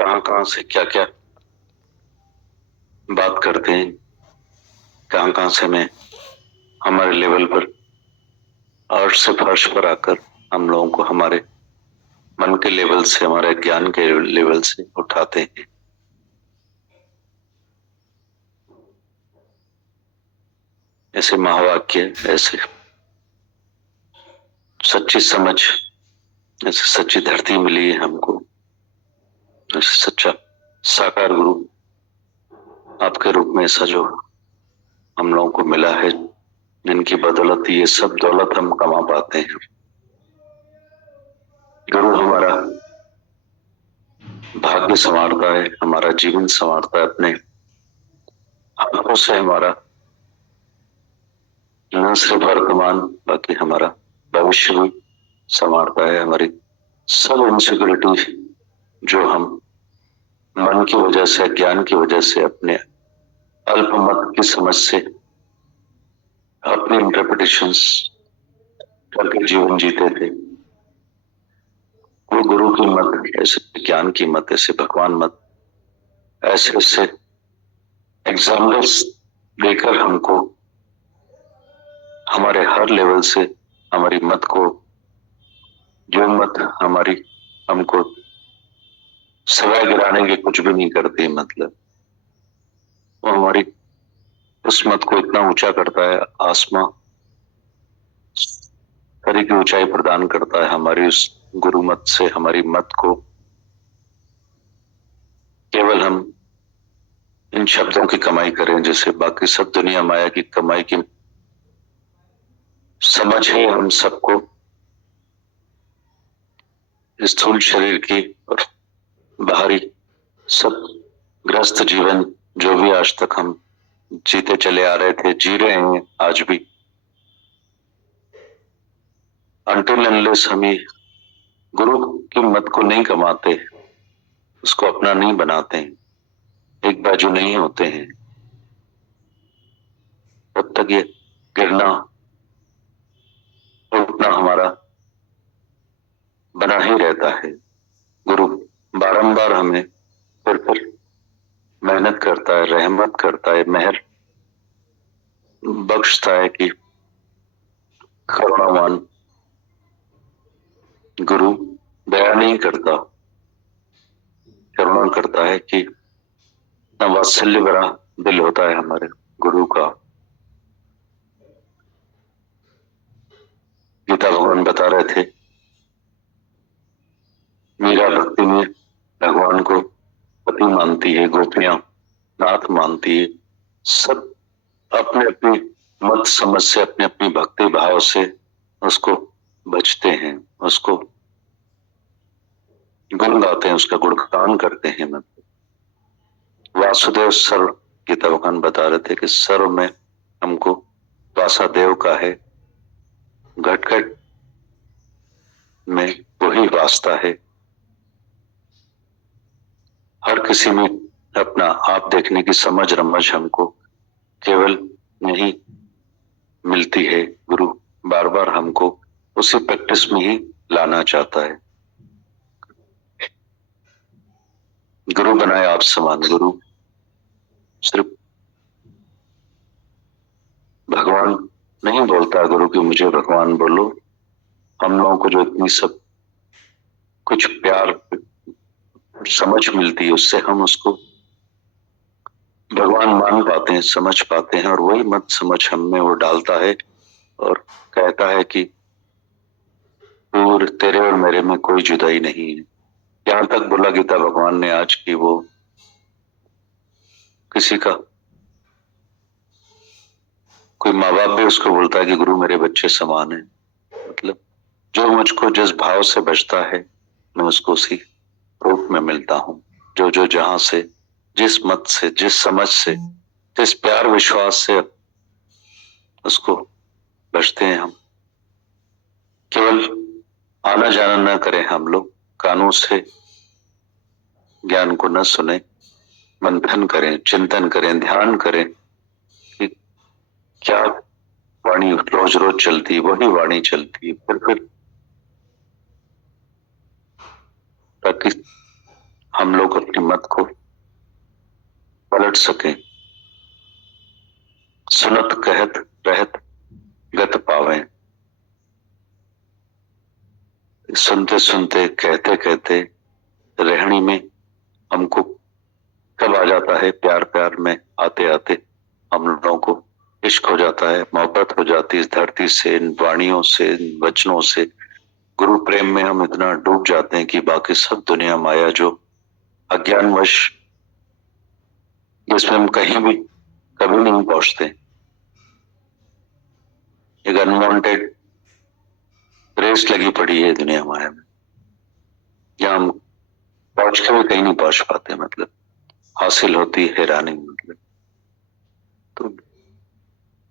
कहाँ कहाँ से क्या क्या बात करते हैं, कहाँ कहाँ से हमें हमारे लेवल पर अर्श से फर्श पर आकर हम लोगों को हमारे मन के लेवल से, हमारे ज्ञान के लेवल से उठाते हैं। ऐसे महावाक्य, ऐसे सच्ची समझ, ऐसे सच्ची धरती मिली है हमको, ऐसे सच्चा साकार गुरु आपके रूप में, ऐसा जो हम लोगों को मिला है, जिनकी बदौलत ये सब दौलत हम कमा पाते हैं। गुरु हमारा भाग्य संवारता है, हमारा जीवन संवारता है, अपने हाथों से हमारा न सिर्फ वर्तमान बल्कि हमारा भविष्य भी संवारता है। हमारी सब इनसिक्योरिटी जो हम मन की वजह से, ज्ञान की वजह से, अपने अल्पमत की समझ से, अपने इंटरप्रिटेशंस करके जीवन जीते थे, वो गुरु की मत, ऐसे ज्ञान की मत, ऐसे भगवान मत, ऐसे ऐसे एग्जाम्पल्स देकर हमको हमारे हर लेवल से हमारी मत को, जो मत हमारी हमको सवाए गिराने के कुछ भी नहीं करती, मतलब वो हमारी उस मत को इतना ऊंचा करता है, आसमां तरह की ऊंचाई प्रदान करता है। हमारी उस गुरु मत से हमारी मत को केवल हम इन शब्दों की कमाई करें, जैसे बाकी सब दुनिया माया की कमाई की समझ है हम सबको, स्थूल शरीर की और बाहरी सब ग्रस्त जीवन जो भी आज तक हम जीते चले आ रहे थे, जी रहे हैं आज भी, अनटिल अनलेस हम ही गुरु की मत को नहीं कमाते, उसको अपना नहीं बनाते हैं, एक बाजू नहीं होते हैं, तब तक ये गिरना उठना हमारा बना ही रहता है। गुरु बारंबार हमें फिर मेहनत करता है, रहमत करता है, मेहर बख्शता है कि करुणावान गुरु दया नहीं करता, करुणा करता है कि न वात्सल्य भरा दिल होता है हमारे गुरु का। गीता भगवान बता रहे थे, मीरा भक्ति में भगवान को पति मानती है, गोपियां नाथ मानती है, सब अपने अपनी मत समझ से, अपने अपनी भक्ति भाव से उसको भजते हैं, उसको गुण गाते हैं, उसका गुणगान करते हैं। मतलब वासुदेव सर्व, गीता भगवान बता रहे थे कि सर्व में हमको वासुदेव का है, घट घट में वही वास्ता है। हर किसी में अपना आप देखने की समझ रमझ हमको केवल नहीं मिलती है। गुरु बार बार हमको उसी प्रैक्टिस में ही लाना चाहता है। गुरु बनाए आप समान, गुरु सिर्फ भगवान नहीं बोलता गुरु कि मुझे भगवान बोलो। हम लोगों को जो इतनी सब कुछ प्यार समझ मिलती है, उससे हम उसको भगवान मान पाते हैं, समझ पाते हैं, और वही मत समझ हम में वो डालता है और कहता है कि तेरे और मेरे में कोई जुदाई नहीं है। यहां तक बोला गीता भगवान ने आज की, वो किसी का कोई माँ बाप भी उसको बोलता है कि गुरु मेरे बच्चे समान है। मतलब जो मुझको जिस भाव से बचता है, मैं उसको उसी रूप में मिलता हूँ। जो जो जहां से, जिस मत से, जिस समझ से, जिस प्यार विश्वास से उसको बचते हैं हम। केवल आना जाना न करें हम लोग, कानों से ज्ञान को न सुने, मंथन करें, चिंतन करें, ध्यान करें कि क्या वाणी रोज रोज चलती है, वही वाणी चलती है। फिर ताकि हम लोग अपनी मत को पलट सकें। सुनत कहत रहत गत पावें। सुनते सुनते कहते कहते रहनी में हमको कब आ जाता है, प्यार प्यार में आते आते हम लोगों को इश्क हो जाता है, मोहब्बत हो जाती है इस धरती से, इन वाणियों से, इन वचनों से। गुरु प्रेम में हम इतना डूब जाते हैं कि बाकी सब दुनिया माया जो अज्ञानवश, जिसमें हम कहीं भी कभी नहीं पहुंचते, एक अनवांटेड रेस लगी पड़ी है दुनिया माया में, जहां हम पहुंच के भी कहीं नहीं पहुंच पाते। मतलब हासिल होती हैरानी। मतलब तो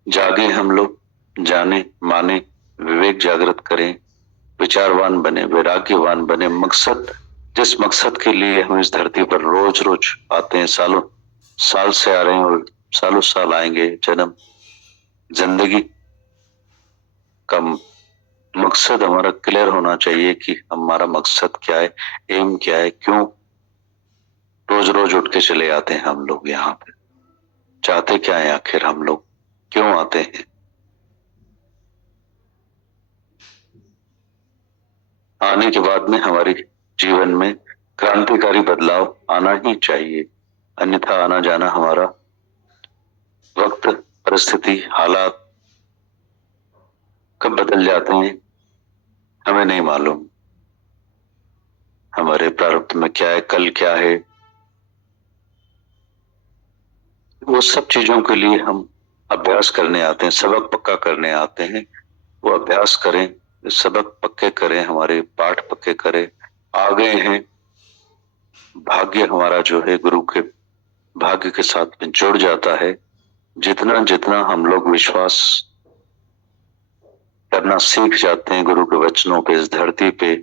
जागे हम लोग, जाने माने, विवेक जागृत करें, विचारवान बने, वैराग्यवान बने। मकसद, जिस मकसद के लिए हम इस धरती पर रोज रोज आते हैं, सालों साल से आ रहे हैं और सालों साल आएंगे, जन्म, जिंदगी का मकसद हमारा क्लियर होना चाहिए कि हमारा मकसद क्या है, एम क्या है, क्यों रोज रोज उठ के चले आते हैं हम लोग यहाँ पे, चाहते क्या है, आखिर हम लोग क्यों आते हैं। आने के बाद में हमारे जीवन में क्रांतिकारी बदलाव आना ही चाहिए, अन्यथा आना जाना हमारा वक्त, परिस्थिति, हालात कब बदल जाते हैं हमें नहीं मालूम। हमारे प्रारब्ध में क्या है, कल क्या है, वो सब चीजों के लिए हम अभ्यास करने आते हैं, सबक पक्का करने आते हैं। वो अभ्यास करें, सबक पक्के करें, हमारे पाठ पक्के करें। आ गए हैं, भाग्य हमारा जो है गुरु के भाग्य के साथ में जुड़ जाता है। जितना जितना हम लोग विश्वास करना सीख जाते हैं गुरु के वचनों पे, इस धरती पे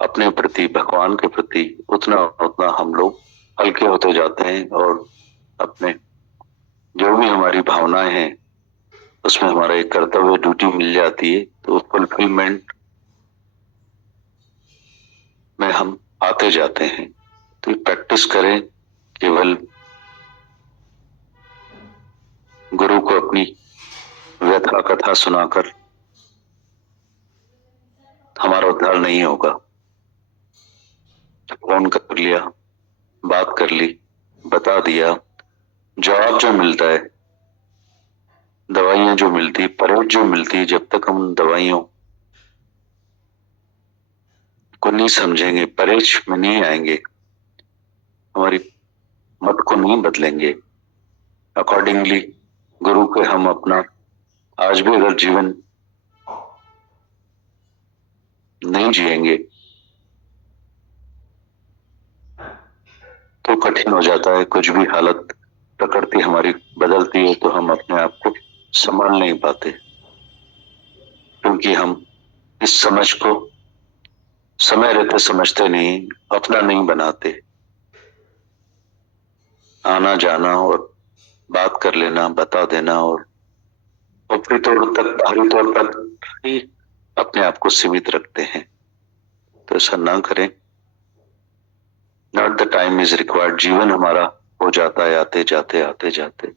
अपने प्रति, भगवान के प्रति, उतना उतना हम लोग हल्के होते जाते हैं और अपने जो भी हमारी भावनाएं हैं उसमें हमारा एक कर्तव्य, ड्यूटी मिल जाती है, तो फुलफिलमेंट में हम आते जाते हैं। तो प्रैक्टिस करें, केवल गुरु को अपनी व्यथा कथा सुनाकर हमारा उद्धार नहीं होगा। फोन कर लिया, बात कर ली, बता दिया, जवाब जो मिलता है, दवाइयां जो मिलती, परहेज जो मिलती, जब तक हम दवाइयों को नहीं समझेंगे, परहेज में नहीं आएंगे, हमारी मत को नहीं बदलेंगे, अकॉर्डिंगली गुरु के हम अपना आज भी अगर जीवन नहीं जिएंगे तो कठिन हो जाता है। कुछ भी हालत, प्रकृति हमारी बदलती है तो हम अपने आप को संभाल नहीं पाते, क्योंकि हम इस समझ को समय रहते समझते नहीं, अपना नहीं बनाते। आना जाना और बात कर लेना, बता देना और ऊपरी तौर तक, बाहरी तौर तक ही अपने आप को सीमित रखते हैं। तो ऐसा ना करें। Not the time is required. जीवन हमारा हो जाता है आते जाते, आते जाते,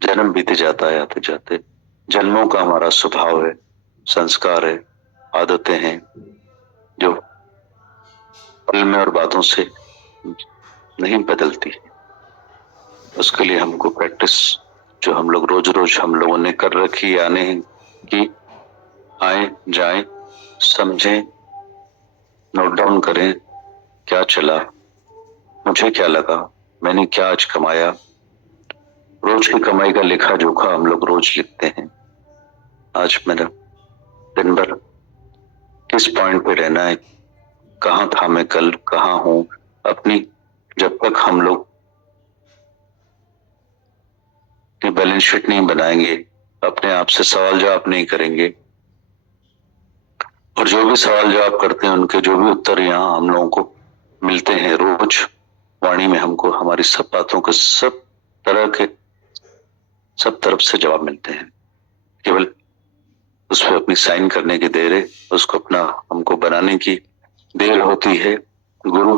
जन्म बीते जाता है आते जाते। जन्मों का हमारा स्वभाव है, संस्कार है, आदतें हैं जो पल में और बातों से नहीं बदलती। उसके लिए हमको प्रैक्टिस जो हम लोग रोज रोज हम लोगों ने कर रखी, आने की, आए जाएं, समझें, नोट डाउन करें, क्या चला, मुझे क्या लगा, मैंने क्या आज कमाया। रोज की कमाई का लेखा जोखा हम लोग रोज लिखते हैं। आज मेरा दिन भर किस पॉइंट पे रहना है, कहाँ था मैं कल, कहाँ हूं। अपनी, जब तक हम लोग बैलेंस शीट नहीं बनाएंगे, अपने आप से सवाल जवाब नहीं करेंगे, और जो भी सवाल जवाब करते हैं उनके जो भी उत्तर यहाँ हम लोगों को मिलते हैं रोज वाणी में, हमको हमारी सब बातों के सब तरह के, सब तरफ से जवाब मिलते हैं। केवल उस पर अपनी साइन करने की देर है, उसको अपना हमको बनाने की देर होती है। गुरु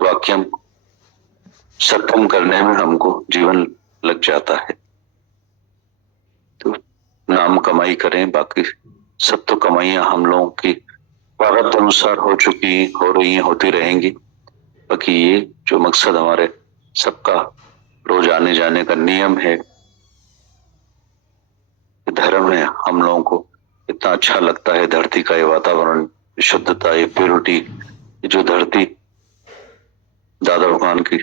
वाक्यम सत्कर्म करने में हमको जीवन लग जाता है। तो नाम कमाई करें, बाकी सब तो कमाइयां हम लोगों की प्रारब्ध अनुसार हो चुकी, हो रही हैं, होती रहेंगी। बाकी ये जो मकसद हमारे सबका रोज आने जाने का नियम है, धर्म है, हम लोगों को इतना अच्छा लगता है। धरती का ये वातावरण, शुद्धता, ये प्योरिटी, जो धरती दादा भगवान की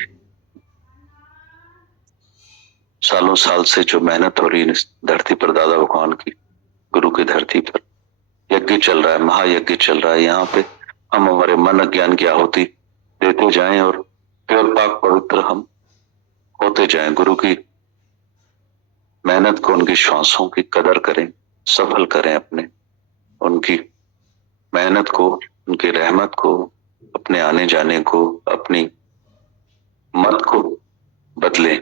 सालों साल से जो मेहनत हो रही है इस धरती पर, दादा भगवान की गुरु की धरती पर यज्ञ चल रहा है, महायज्ञ चल रहा है। यहाँ पे हम हमारे मन ज्ञान की आहुति देते जाएं और प्योर पाक पवित्र हम होते जाएं। गुरु की मेहनत को, उनकी श्वासों की कदर करें, सफल करें अपने, उनकी मेहनत को, उनकी रहमत को, अपने आने जाने को, अपनी मत को बदलें।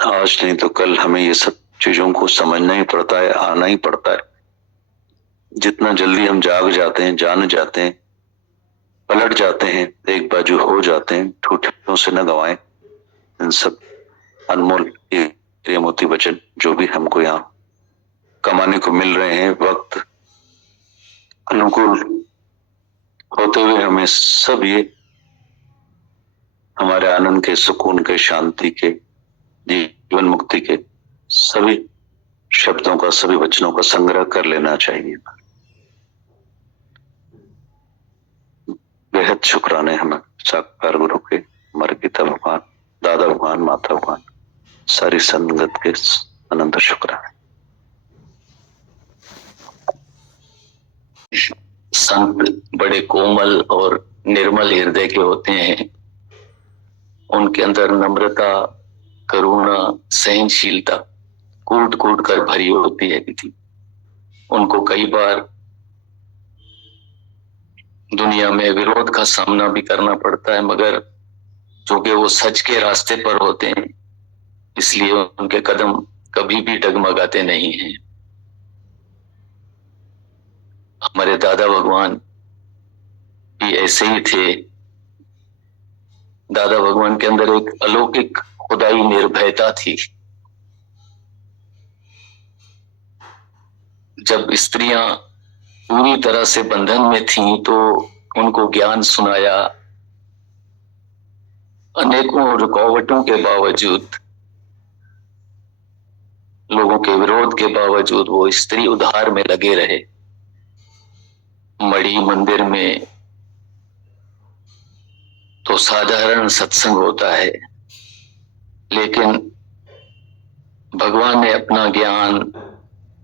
आज नहीं तो कल हमें ये सब चीजों को समझना ही पड़ता है, आना ही पड़ता है। जितना जल्दी हम जाग जाते हैं, जान जाते हैं, पलट जाते हैं, एक बाजू हो जाते हैं, ठूठियों से न गवाएं इन सब अनमोल ये मोती वचन जो भी हमको यहाँ कमाने को मिल रहे हैं। वक्त अनुकूल होते हुए हमें सब ये हमारे आनंद के, सुकून के, शांति के, जीवन मुक्ति के सभी शब्दों का, सभी वचनों का संग्रह कर लेना चाहिए। बेहद शुक्राने हमें साकार गुरु के, हमारे पिता भगवान, दादा भगवान, माता भगवान, सारी संगत के अनंत शुक्राने। संत बड़े कोमल और निर्मल हृदय के होते हैं। उनके अंदर नम्रता, करुणा, सहनशीलता कूट कूट कर भरी होती है विधि। उनको कई बार दुनिया में विरोध का सामना भी करना पड़ता है, मगर चूंकि वो सच के रास्ते पर होते हैं इसलिए उनके कदम कभी भी डगमगाते नहीं हैं। हमारे दादा भगवान भी ऐसे ही थे। दादा भगवान के अंदर एक अलौकिक खुदाई निर्भयता थी। जब स्त्रियां पूरी तरह से बंधन में थीं तो उनको ज्ञान सुनाया। अनेकों रुकावटों के बावजूद, लोगों के विरोध के बावजूद वो स्त्री उद्धार में लगे रहे। मढ़ी मंदिर में तो साधारण सत्संग होता है, लेकिन भगवान ने अपना ज्ञान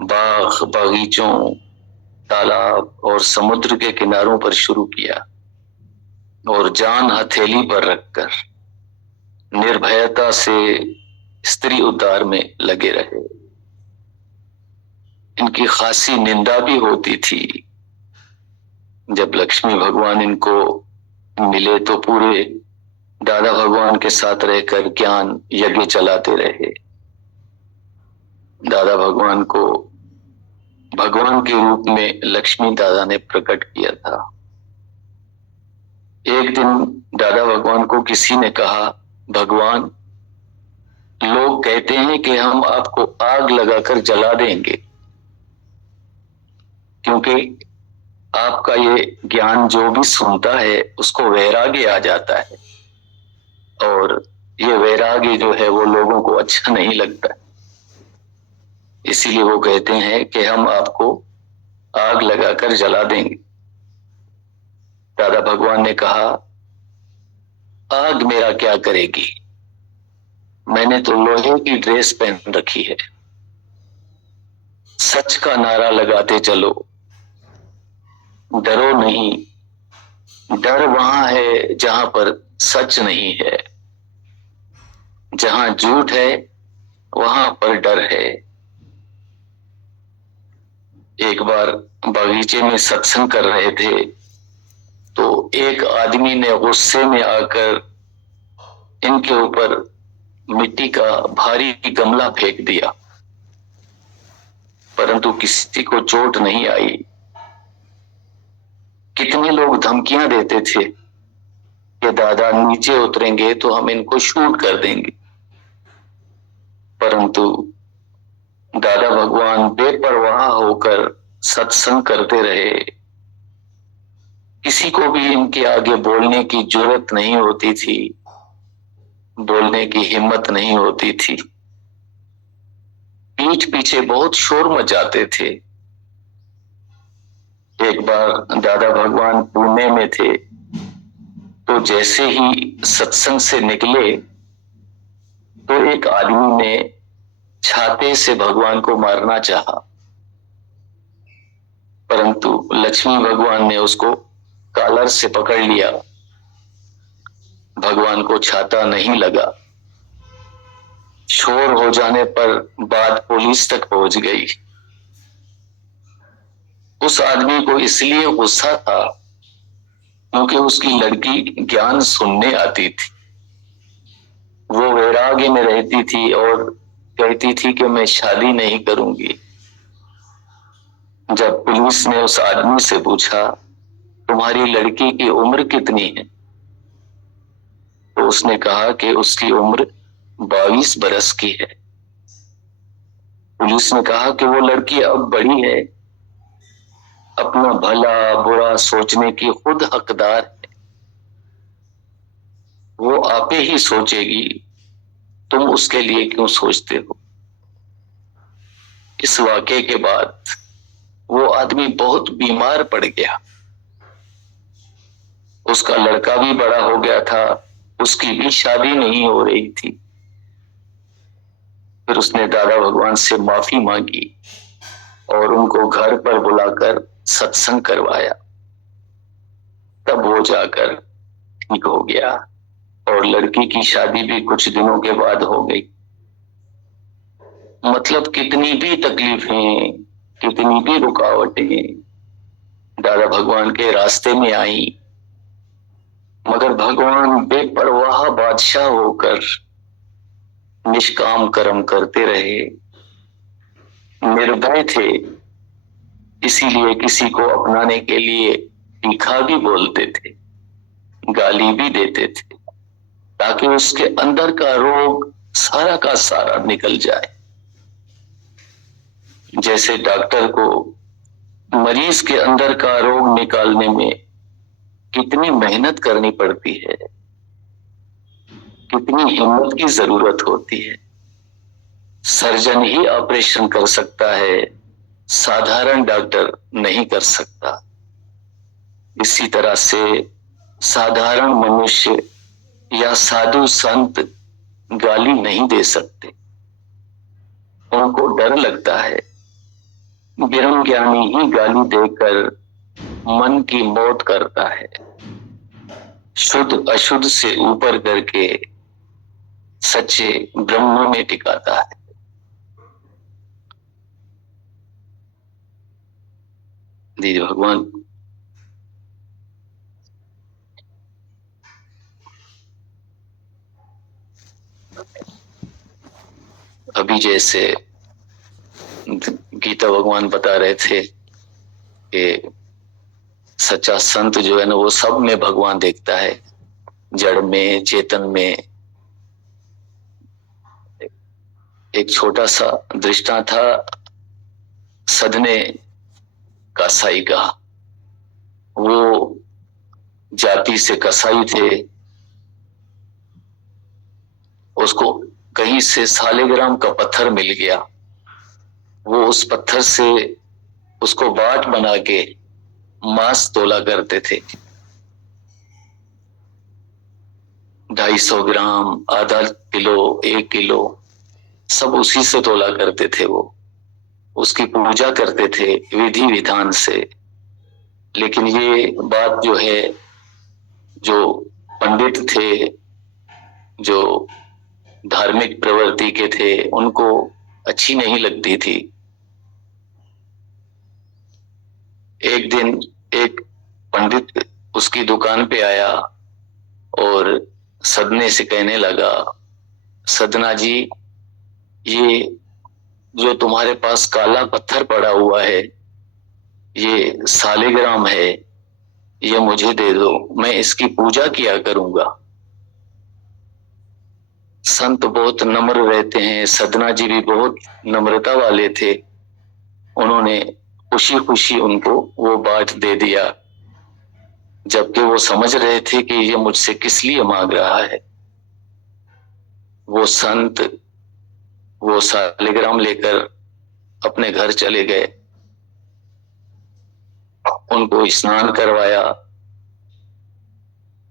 बाग, बागीचों, तालाब और समुद्र के किनारों पर शुरू किया और जान हथेली पर रखकर निर्भयता से स्त्री उद्धार में लगे रहे। इनकी खासी निंदा भी होती थी। जब लक्ष्मी भगवान इनको मिले तो पूरे दादा भगवान के साथ रहकर ज्ञान यज्ञ चलाते रहे। दादा भगवान को भगवान के रूप में लक्ष्मी दादा ने प्रकट किया था। एक दिन दादा भगवान को किसी ने कहा, भगवान, लोग कहते हैं कि हम आपको आग लगाकर जला देंगे, क्योंकि आपका ये ज्ञान जो भी सुनता है उसको वैराग्य आ जाता है, और ये वैराग्य जो है वो लोगों को अच्छा नहीं लगता। इसीलिए वो कहते हैं कि हम आपको आग लगाकर जला देंगे। दादा भगवान ने कहा, आग मेरा क्या करेगी, मैंने तो लोहे की ड्रेस पहन रखी है। सच का नारा लगाते चलो, डरो नहीं। डर वहां है जहां पर सच नहीं है, जहां झूठ है वहां पर डर है। एक बार बगीचे में सत्संग कर रहे थे तो एक आदमी ने गुस्से में आकर इनके ऊपर मिट्टी का भारी गमला फेंक दिया, परंतु किसी को चोट नहीं आई। कितने लोग धमकियां देते थे कि दादा नीचे उतरेंगे तो हम इनको शूट कर देंगे, परंतु दादा भगवान बेपरवाह होकर सत्संग करते रहे। किसी को भी इनके आगे बोलने की जरूरत नहीं होती थी, बोलने की हिम्मत नहीं होती थी। पीठ पीछे बहुत शोर मचाते थे। एक बार दादा भगवान पुणे में थे, तो जैसे ही सत्संग से निकले तो एक आदमी ने छाते से भगवान को मारना चाहा, परंतु लक्ष्मी भगवान ने उसको कॉलर से पकड़ लिया। भगवान को छाता नहीं लगा। शोर हो जाने पर बात पुलिस तक पहुंच गई। उस आदमी को इसलिए गुस्सा था क्योंकि उसकी लड़की ज्ञान सुनने आती थी। वो वैराग्य में रहती थी और कहती थी कि मैं शादी नहीं करूंगी। जब पुलिस ने उस आदमी से पूछा तुम्हारी लड़की की उम्र कितनी है, तो उसने कहा कि उसकी उम्र 22 बरस की है। पुलिस ने कहा कि वो लड़की अब बड़ी है, अपना भला बुरा सोचने की खुद हकदार है, वो आपे ही सोचेगी, तुम उसके लिए क्यों सोचते हो। इस वाक़े के बाद वो आदमी बहुत बीमार पड़ गया। उसका लड़का भी बड़ा हो गया था, उसकी भी शादी नहीं हो रही थी। फिर उसने दादा भगवान से माफी मांगी और उनको घर पर बुलाकर सत्संग करवाया। तब वो जाकर ठीक हो गया और लड़की की शादी भी कुछ दिनों के बाद हो गई। मतलब कितनी भी तकलीफें, कितनी भी रुकावटें दादा भगवान के रास्ते में आई, मगर भगवान बेपरवाह बादशाह होकर निष्काम कर्म करते रहे, निर्भय थे। इसीलिए किसी को अपनाने के लिए तीखा भी बोलते थे, गाली भी देते थे, ताकि उसके अंदर का रोग सारा का सारा निकल जाए। जैसे डॉक्टर को मरीज के अंदर का रोग निकालने में कितनी मेहनत करनी पड़ती है, कितनी हिम्मत की जरूरत होती है। सर्जन ही ऑपरेशन कर सकता है, साधारण डॉक्टर नहीं कर सकता। इसी तरह से साधारण मनुष्य या साधु संत गाली नहीं दे सकते, उनको डर लगता है। ब्रह्म ज्ञानी ही गाली देकर मन की मौत करता है, शुद्ध अशुद्ध से ऊपर करके सच्चे ब्रह्म में टिकाता है। दीदी भगवान अभी जैसे गीता भगवान बता रहे थे कि सच्चा संत जो है ना, वो सब में भगवान देखता है, जड़ में, चेतन में। एक छोटा सा दृष्टांत था सदने कसाई का। वो जाति से कसाई थे, उसको कहीं से सालिग्राम का पत्थर मिल गया। वो उस पत्थर से उसको बाट बना के मांस तोला करते थे। 250 ग्राम, आधा किलो, 1 किलो, सब उसी से तोला करते थे। वो उसकी पूजा करते थे विधि विधान से। लेकिन ये बात जो है, जो पंडित थे, जो धार्मिक प्रवृत्ति के थे, उनको अच्छी नहीं लगती थी। एक दिन एक पंडित उसकी दुकान पे आया और सदने से कहने लगा, सदना जी, ये जो तुम्हारे पास काला पत्थर पड़ा हुआ है, ये सालिग्राम है, ये मुझे दे दो, मैं इसकी पूजा किया करूंगा। संत बहुत नम्र रहते हैं, सदना जी भी बहुत नम्रता वाले थे। उन्होंने खुशी खुशी उनको वो बाट दे दिया, जबकि वो समझ रहे थे कि ये मुझसे किस लिए मांग रहा है। वो संत वो शालिग्राम लेकर अपने घर चले गए, उनको स्नान करवाया,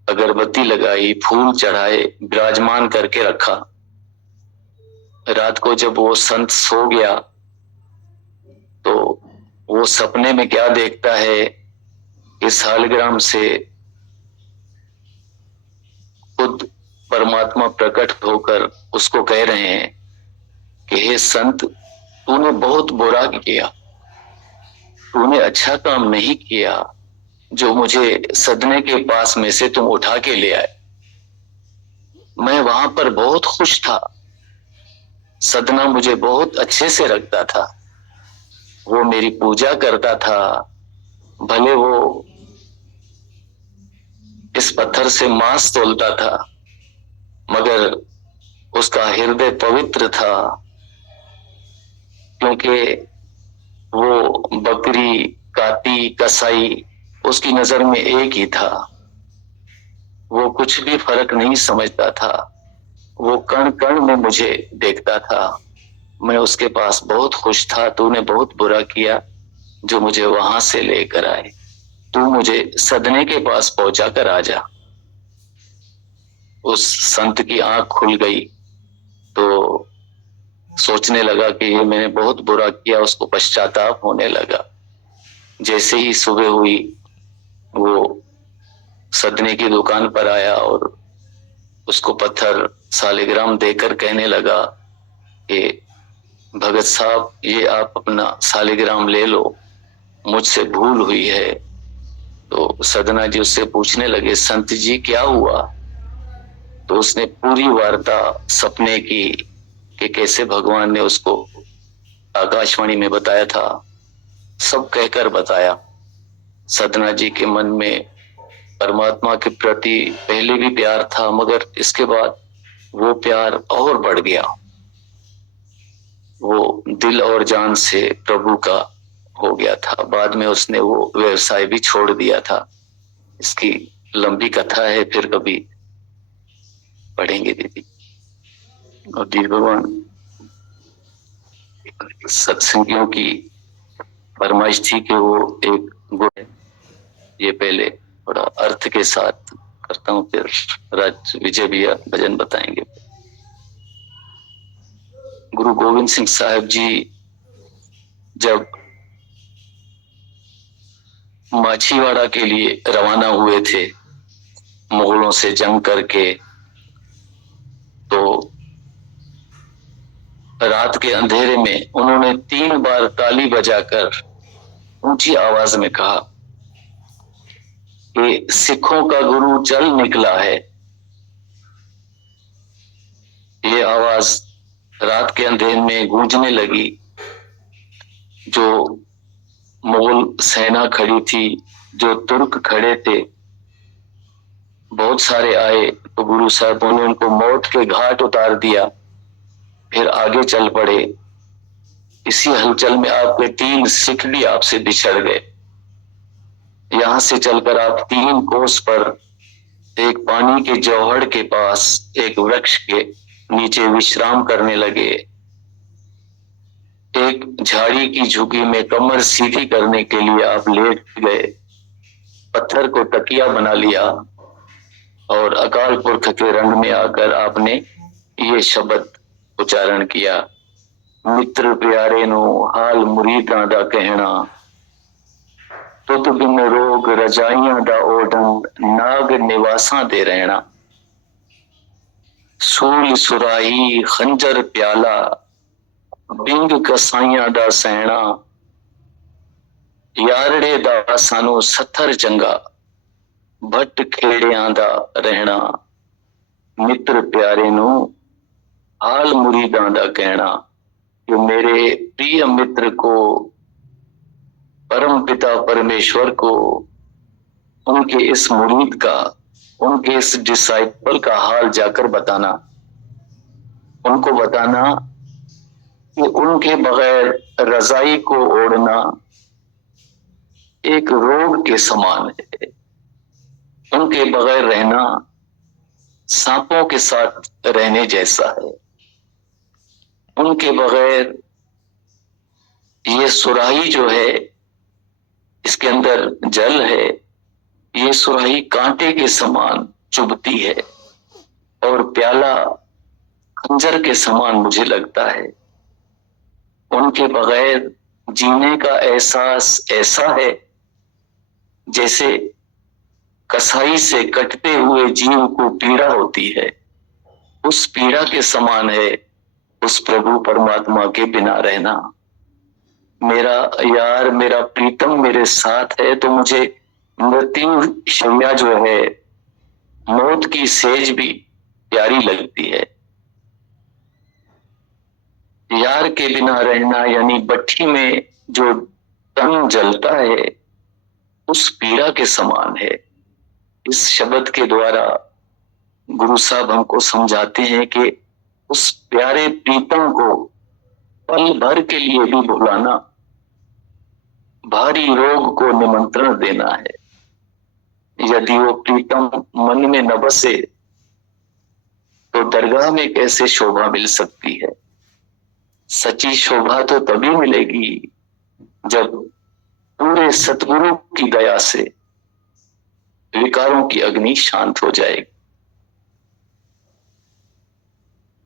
अगरबत्ती लगाई, फूल चढ़ाए, विराजमान करके रखा। रात को जब वो संत सो गया तो वो सपने में क्या देखता है कि शालिग्राम से खुद परमात्मा प्रकट होकर उसको कह रहे हैं कि हे संत, तूने बहुत बुरा किया, तूने अच्छा काम नहीं किया जो मुझे सदने के पास में से तुम उठा के ले आए। मैं वहां पर बहुत खुश था, सदना मुझे बहुत अच्छे से रखता था, वो मेरी पूजा करता था। भले वो इस पत्थर से मांस तोलता था, मगर उसका हृदय पवित्र था, क्योंकि वो बकरी, काटी, कसाई उसकी नजर में एक ही था। वो कुछ भी फर्क नहीं समझता था, वो कण कण में मुझे देखता था। मैं उसके पास बहुत खुश था। तूने बहुत बुरा किया जो मुझे वहां से लेकर आए, तू मुझे सदने के पास पहुंचा कर आ जा। उस संत की आंख खुल गई तो सोचने लगा कि ये मैंने बहुत बुरा किया, उसको पश्चाताप होने लगा। जैसे ही सुबह हुई वो सदने की दुकान पर आया और उसको पत्थर शालिग्राम देकर कहने लगा कि भगत साहब, ये आप अपना शालिग्राम ले लो, मुझसे भूल हुई है। तो सदना जी उससे पूछने लगे, संत जी क्या हुआ? तो उसने पूरी वार्ता सपने की कि कैसे भगवान ने उसको आकाशवाणी में बताया था, सब कहकर बताया। सदना जी के मन में परमात्मा के प्रति पहले भी प्यार था, मगर इसके बाद वो प्यार और बढ़ गया। वो दिल और जान से प्रभु का हो गया था। बाद में उसने वो व्यवसाय भी छोड़ दिया था। इसकी लंबी कथा है, फिर कभी पढ़ेंगे दीदी। और दीदी भगवान सत्संगियों की फरमाइश थी कि वो एक गुण, ये पहले थोड़ा अर्थ के साथ करता हूँ, फिर राज विजय भैया भजन बताएंगे। गुरु गोविंद सिंह साहब जी जब माछीवाड़ा के लिए रवाना हुए थे मुगलों से जंग करके, तो रात के अंधेरे में उन्होंने 3 बार ताली बजाकर ऊंची आवाज में कहा कि सिखों का गुरु चल निकला है। ये आवाज रात के अंधेरे में गूंजने लगी। जो मुगल सेना खड़ी थी, जो तुर्क खड़े थे, बहुत सारे आए, तो गुरु साहब ने उनको मौत के घाट उतार दिया, फिर आगे चल पड़े। इसी हलचल में आपके 3 सिख भी आपसे बिछड़ गए। यहां से चलकर आप 3 कोस पर एक पानी के जौहड़ के पास एक वृक्ष के नीचे विश्राम करने लगे। एक झाड़ी की झुकी में कमर सीधी करने के लिए आप लेट गए, पत्थर को तकिया बना लिया और अकाल पुरख के रंग में आकर आपने ये शब्द उच्चारण किया, मित्र प्यारे नो हाल मुरीदां दा कहना, तुत बिन रोग रजाइयां दा ओढ़न, नाग निवासां दे रहना। सूल सुराही खंजर प्याला, बिंग कसाइयां दा सहना, यारड़े दा सानू सत्थर चंगा, भट्ट खेड़ियां दा रहना, मित्र प्यारे नु हाल मुरीदां दा कहना। कि मेरे प्रिय मित्र को, परम पिता परमेश्वर को उनके इस मुरीद का, उनके इस डिसाइपल का हाल जाकर बताना, उनको बताना कि उनके बगैर रजाई को ओढ़ना एक रोग के समान है, उनके बगैर रहना सांपों के साथ रहने जैसा है, उनके बगैर ये सुराही जो है, इसके अंदर जल है, ये सुराही कांटे के समान चुभती है और प्याला खंजर के समान मुझे लगता है। उनके बगैर जीने का एहसास ऐसा है जैसे कसाई से कटते हुए जीव को पीड़ा होती है, उस पीड़ा के समान है उस प्रभु परमात्मा के बिना रहना। मेरा यार, मेरा प्रीतम मेरे साथ है तो मुझे मृत्यु शैया जो है, मौत की सेज भी प्यारी लगती है। यार के बिना रहना यानी भट्ठी में जो तन जलता है उस पीड़ा के समान है। इस शब्द के द्वारा गुरु साहब हमको समझाते हैं कि उस प्यारे प्रीतम को पल भर के लिए भी बुलाना भारी रोग को निमंत्रण देना है। यदि वो प्रीतम मन में न बसे तो दरगाह में कैसे शोभा मिल सकती है। सच्ची शोभा तो तभी मिलेगी जब पूरे सतगुरु की दया से विकारों की अग्नि शांत हो जाएगी।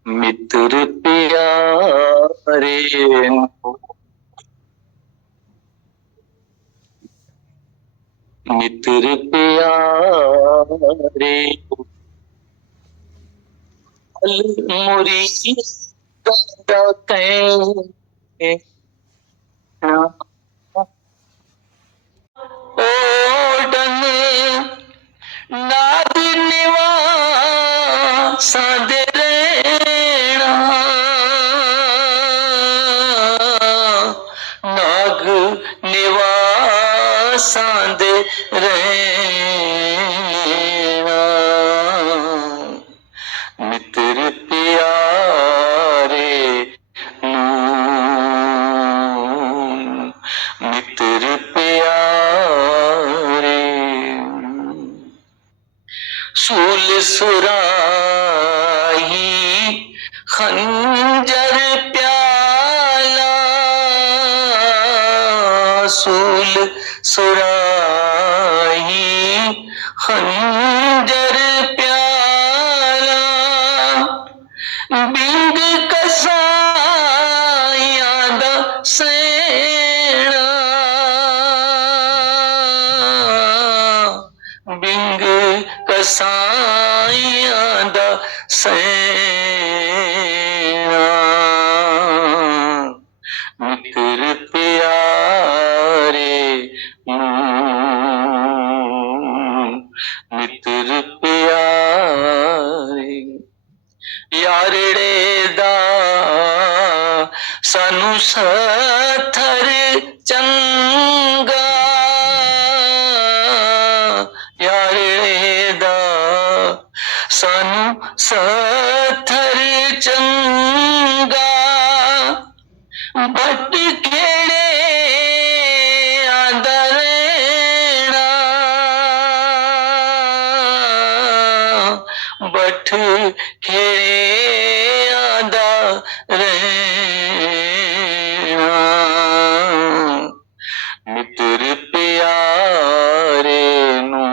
मित्र प्यारे मित्र प्यारे मुरी ओडन नाद निवासा दे रेणा नाग निवासा दे रेणा मित्र प्यारे मित्र प्यारे सूल सुराही खंजर प्याला सूल सुराही खंजर प्याला बिंग कसाइयां दा सेना बिंग कसाइयां दा सेना मित्र प्यारे मित्र प्यारे यारड़े दा सानू सथर चंगा यारड़े दा सानू सथर चंगा बट खेड़े आंदा रहना बट खेड़े आंदा रहना मित्र प्यारे नू